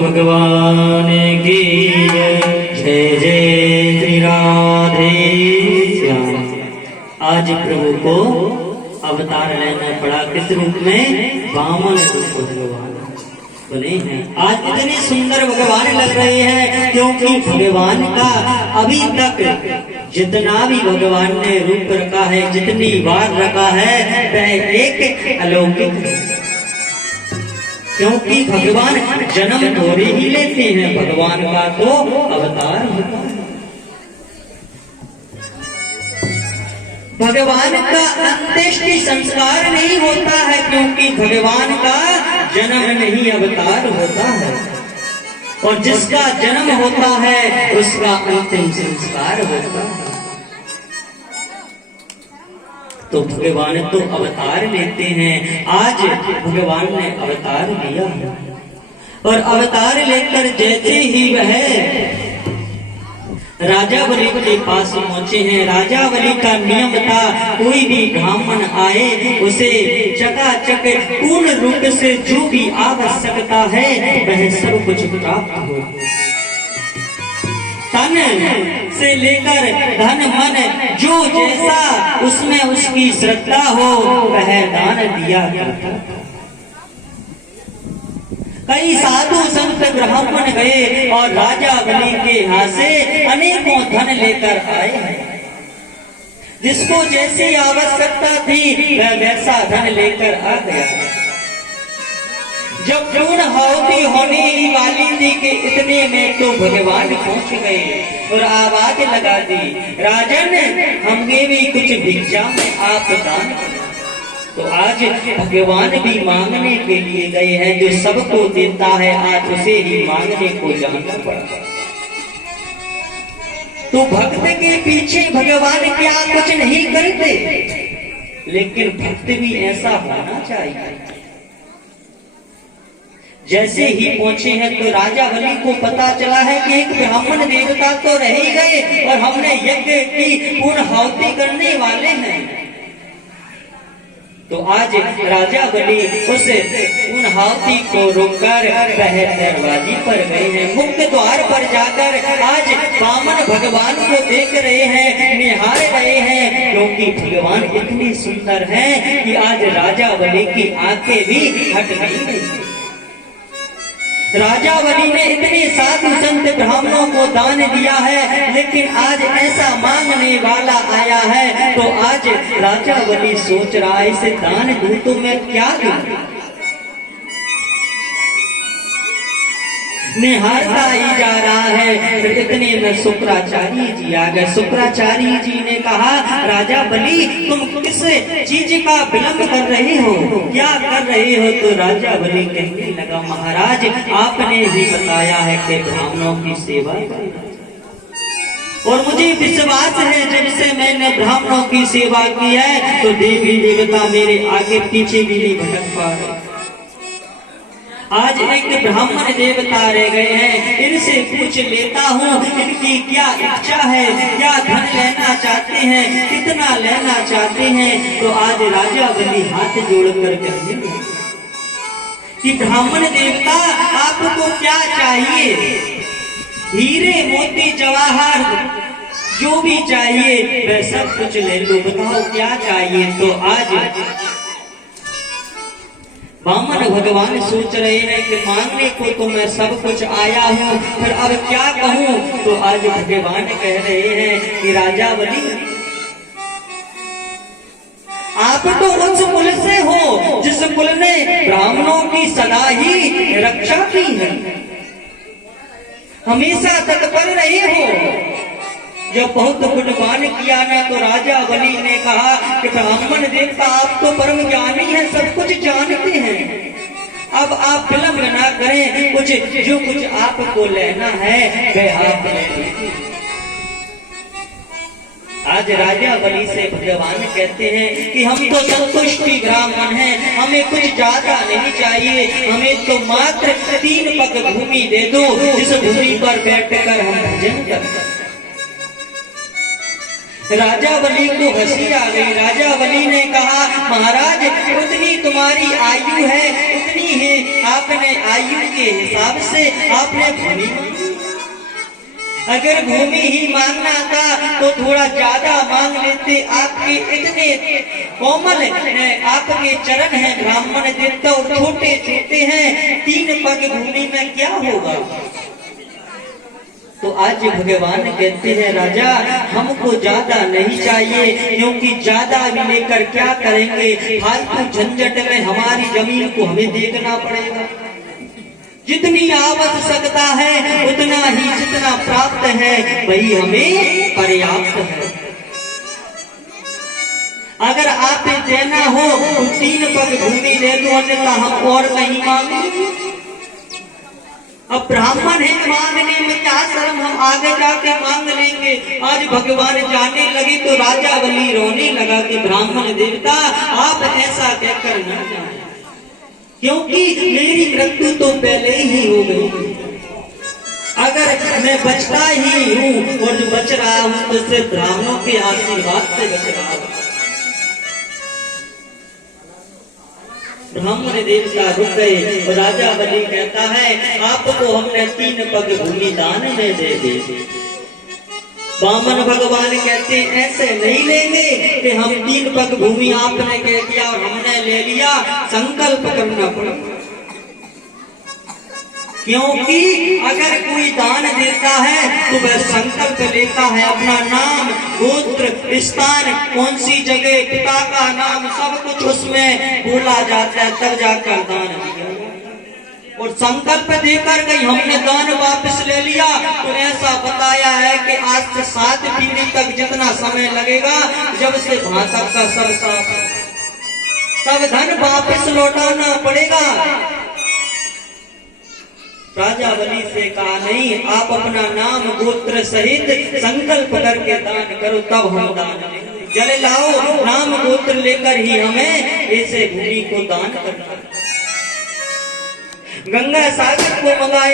भगवान की जय जय श्री राधे श्याम। आज प्रभु को अवतार लेना पड़ा, किस रूप में? वामन रूप भगवान बने हैं। आज इतने सुंदर भगवान लग रहे हैं क्योंकि भगवान का अभी तक जितना भी भगवान ने रूप रखा है, जितनी बार रखा है, वह एक अलौकिक है। क्योंकि भगवान जन्म थोड़े ही लेते हैं, भगवान का तो अवतार होता है। भगवान का अंत्येष्टि संस्कार नहीं होता है क्योंकि भगवान का जन्म नहीं अवतार होता है, और जिसका जन्म होता है उसका अंतिम संस्कार होता है। तो भगवान तो अवतार लेते हैं। आज भगवान ने अवतार लिया है और अवतार लेकर जैसे ही वह राजा बलि के पास पहुंचे हैं, राजा बलि का नियम था कोई भी ब्राह्मण आए उसे चकाचक पूर्ण रूप से जो भी आवश्यकता है वह सब कुछ प्राप्त हो। तन से लेकर धन मन जो जैसा उसमें उसकी श्रद्धा हो वह दान दिया करता। कई साधु संत ब्राह्मण गए और राजा बलि के हाथ से अनेकों धन लेकर आए हैं। जिसको जैसी आवश्यकता थी वह वैसा धन लेकर आ गया। जब पूर्ण आहुति होने ही वाली थी कि इतने में तो भगवान पहुंच गए और आवाज लगा दी, राजन हमें भी कुछ भिक्षा में आप दान करें। तो आज भगवान भी मांगने के लिए गए हैं, जो सबको देता है आज उसे ही मांगने को जाना पड़ता। तो भक्त के पीछे भगवान क्या कुछ नहीं करते, लेकिन भक्त भी ऐसा होना चाहिए जैसे ही पहुंचे हैं तो राजा बलि को पता चला है कि एक ब्राह्मण देवता तो रह ही गए और हमने यज्ञ की पूर्णाहुति करने वाले हैं। तो आज राजा बलि उस पूर्णाहुति को रोककर पहर दरवाजे पर गए हैं। मुख्य द्वार पर जाकर आज वामन भगवान को देख रहे हैं, निहार रहे हैं, क्योंकि भगवान इतने सुंदर हैं कि आज राजा बलि की आंखें भी हट गई। राजा बलि ने इतने साधु संत ब्राह्मणों को दान दिया है, लेकिन आज ऐसा मांगने वाला आया है। तो आज राजा बलि सोच रहा है इसे दान दूं तो मैं क्या दूं। निहारता ही जा रहा है। फिर इतने में शुक्राचार्य जी आ गए। शुक्राचार्य जी ने कहा, राजा बलि तुम किस चीज का विलंब कर रहे हो, क्या कर रहे हो। तो राजा बलि कहने लगा, महाराज आपने ही बताया है कि ब्राह्मणों की सेवा, और मुझे विश्वास है जब से मैंने ब्राह्मणों की सेवा की है तो देवी देवता मेरे आगे पीछे भी नहीं भटक पा रहे। आज एक ब्राह्मण देवता रह गए हैं, इनसे पूछ लेता हूँ इनकी क्या इच्छा है, क्या धन लेना चाहते हैं, कितना लेना चाहते हैं। तो आज राजा बलि हाथ जोड़कर कहने लगे कि ब्राह्मण देवता आपको क्या चाहिए। हीरे मोती जवाहर जो भी चाहिए वह सब कुछ ले लो, बताओ क्या चाहिए। तो आज वामन भगवान सोच रहे हैं कि मांगने को तो मैं सब कुछ आया हूँ, फिर अब क्या कहूँ। तो आज भगवान कह रहे हैं कि राजा बलि आप तो उस कुल से हो जिस कुल ने ब्राह्मणों की सदा ही रक्षा की है, हमेशा तत्पर रहे हो। जब बहुत गुणगान किया ना तो राजा बलि ने कहा कि ब्राह्मण देवता आप तो परम ज्ञानी हैं, सब कुछ जानते हैं, अब आप विलंब ना करें, कुछ जो कुछ आपको लेना है वह आप ले लीजिए। आज राजा बलि से भगवान कहते हैं कि हम तो संतुष्टि ब्राह्मण हैं, हमें कुछ ज्यादा नहीं चाहिए, हमें तो मात्र 3 पग भूमि दे दो जिस भूमि पर बैठकर हम भजन कर। राजा बलि को हंसी आ गई। राजा बलि ने कहा, महाराज उतनी तुम्हारी आयु है, उतनी ही आपने आयु के हिसाब से आपने भूमि मांगी। अगर भूमि ही मांगना था तो थोड़ा ज्यादा मांग लेते। आपके इतने कोमल आपके चरण हैं ब्राह्मण देवता और छोटे छोटे हैं, 3 पग भूमि में क्या होगा। तो आज भगवान कहते हैं, राजा हमको ज्यादा नहीं चाहिए, क्योंकि ज्यादा भी लेकर क्या करेंगे, फालतू झंझट में हमारी जमीन को हमें देखना पड़ेगा। जितनी आवश्यकता है उतना ही जितना प्राप्त है वही हमें पर्याप्त है। अगर आप देना हो तो 3 पग भूमि ले लो, अन्यथा हम और नहीं मांगेंगे। अब ब्राह्मण है, मांगने में क्या शर्म, हम आगे जाके मांग लेंगे। आज भगवान जाने लगे तो राजा बलि रोने लगा कि ब्राह्मण देवता आप ऐसा कहकर न जाएं, क्योंकि मेरी मृत्यु तो पहले ही हो गई। अगर मैं बचता ही हूँ और जो बच रहा हूँ तो सिर्फ ब्राह्मणों के आशीर्वाद से बच रहा हूँ। ब्राह्मण देवता रुक गए और राजा बलि कहता है, आपको हमने 3 पग भूमि दान में दे दी। वामन भगवान कहते ऐसे नहीं लेंगे कि हम 3 पग भूमि आपने कह दिया और हमने ले लिया, संकल्प करना पड़ेगा। क्योंकि अगर कोई दान देता है तो वह संकल्प लेता है, अपना नाम, गोत्र, स्थान, कौन सी जगह, पिता का नाम, सब कुछ उसमें बोला जाता है, तब जाकर दान दिया। और संकल्प देकर गई हमने दान वापस ले लिया तो ऐसा बताया है कि आज से 7 पीढ़ी तक जितना समय लगेगा, जब से वहां तक का सब धन वापस लौटाना पड़ेगा। राजा बलि से कहा, नहीं, आप अपना नाम गोत्र सहित संकल्प करके दान करो, तब हम दान लेंगे। जल लाओ, नाम गोत्र लेकर ही हमें ऐसे भूमि को दान करना। गंगा सागर को मंगाया।